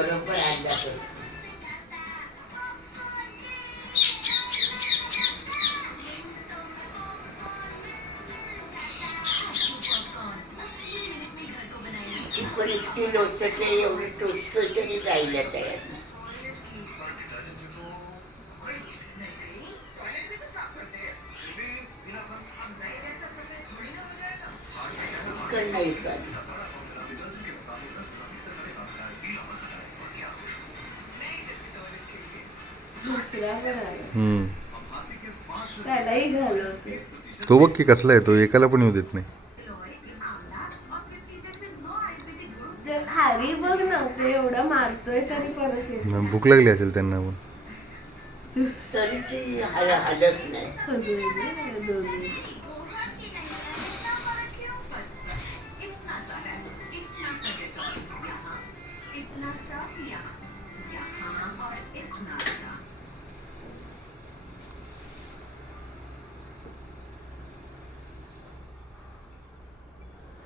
बरोबर आणला तो. ती पण इतकी लोचते, एवढी टोचतो तरी जायला तयार नाही. इकडं नाही इकडं. दुसरा पण आला. त्यालाही घालवतो. तो बघ की कसला आहे, तो एकाला पण येऊ देत नाही. ते खारी बघ ना, ते एवढं मारतोय तरी परत येतो. भूक लागली असेल त्यांना पण. तरी ती हलत नाही. सगळे दोन्ही.